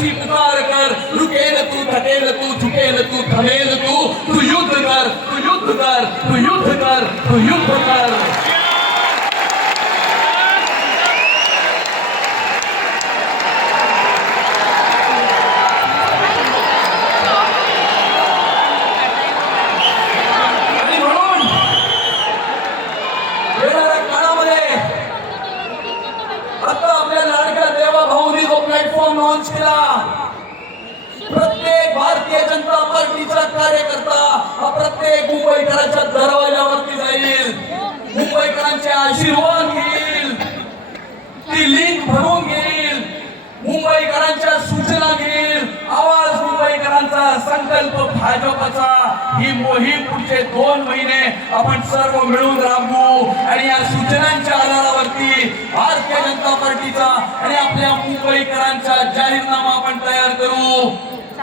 अशी पुकार कर, रुकेल तू, थकेल तू, झुकेल तू, थमेल तू, तू युद्ध कर, तू युद्ध कर, तू युद्ध कर, तू युद्ध कर. लॉन्च केला. प्रत्येक भारतीय जनता पार्टीचा कार्यकर्ता हा प्रत्येक मुंबईकरांच्या दरवाजावरती जाईल, मुंबईकरांचे आशीर्वाद घेईल, ती लिंक भरून घेईल, मुंबईकरांच्या सूचना घेईल. आवाज मुंबईकरांचा, संकल्प भाजपचा. ही मोहीम पुढचे 2 महिने आपण सर्व मिळून राबवू आणि या सूचनांच्या आधारावरती भारतीय जनता पार्टीचा आणि आपल्या मुंबईकरांचा जाहीरनामा आपण तयार करू.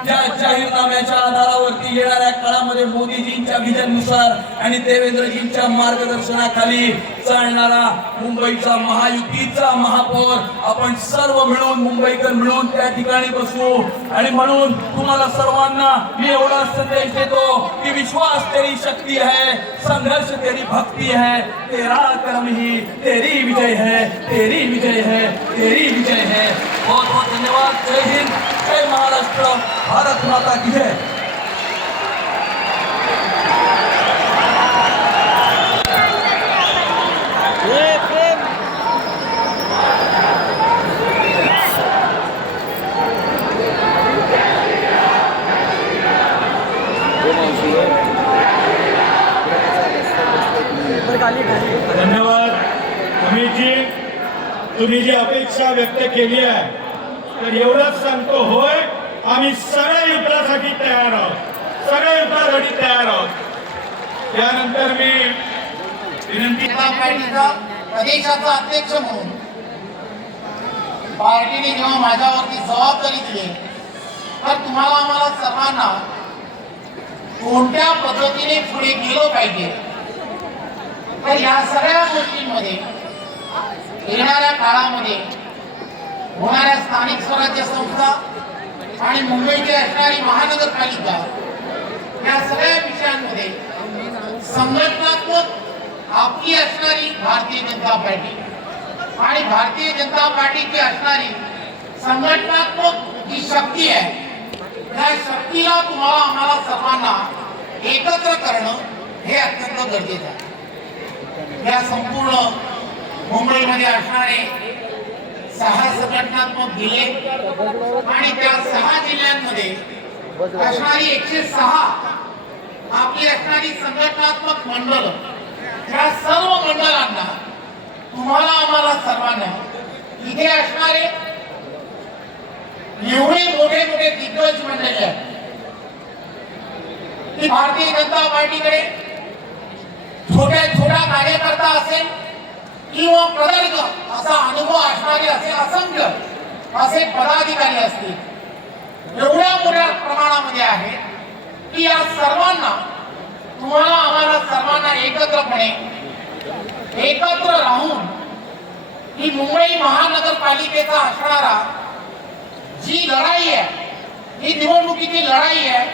या जाहीरनाम्याच्या आधारावरती येणाऱ्या काळामध्ये मोदीजींच्या विजननुसार आणि देवेंद्रजींच्या मार्गदर्शनाखाली चालणारा मुंबईचा महायुतीचा महापौर आपण सर्व मिळून, मुंबईकर मिळून त्या ठिकाणी बसू. आणि म्हणून तुम्हाला सर्वांना मी एवढा संदेश देतो की विश्वास तेरी शक्ती है, संघर्ष तेरी भक्ती है, तेरा कर्म ही तेरी विजय है, तेरी विजय है, तेरी विजय है. बहुत बहुत धन्यवाद. जय हिंद, जय महाराष्ट्र, भारत माता की जय. धन्यवाद अमितजी. तुम्ही जी अपेक्षा व्यक्त केली आहे तर एवढंच सांगतो, होय आम्ही सगळ्या युद्धासाठी तयार आहोत, सगळ्या युद्धासाठी तयार आहोत. त्यानंतर मी विनंती पार्टीचा प्रदेशाचा अध्यक्ष म्हणून पार्टीने जेव्हा माझ्यावरती जबाबदारी दिली तर तुम्हाला आम्हाला सर्वांना कोणत्या पद्धतीने पुढे गेलो पाहिजे तर या सगळ्या गोष्टींमध्ये येणाऱ्या काळामध्ये होणाऱ्या स्थानिक स्वराज्य संस्था आणि मुंबईची असणारी महानगरपालिका या सगळ्या विषयांमध्ये संघटनात्मक आपली असणारी भारतीय जनता पार्टी आणि भारतीय जनता पार्टीची असणारी संघटनात्मक जी शक्ती आहे त्या शक्तीला तुम्हाला आम्हाला सर्वांना एकत्र करणं हे अत्यंत गरजेचं आहे. या संपूर्ण मुंबईमध्ये असणारे 6 संघटनात्मक जिल्हे आणि त्या 6 जिल्ह्यांमध्ये असणारी 106 आपली असणारी संघटनात्मक मंडळ, या सर्व मंडळांना तुम्हाला आम्हाला सर्वांना इथे असणारे एवढे मोठे मोठे दिग्गज मंडळी आहेत की भारतीय जनता पार्टीकडे छोटा कार्यकर्ता असेल किंवा प्रदर्ग असा अनुभव असणारे असे असंख्य असे पदाधिकारी असतील, एवढ्या मोठ्या प्रमाणामध्ये आहे की या सर्वांना तुम्हाला आम्हाला सर्वांना एकत्रपणे एकत्र राहून ही मुंबई महानगरपालिकेचा असणारा जी लढाई आहे, ही निवडणुकीची लढाई आहे,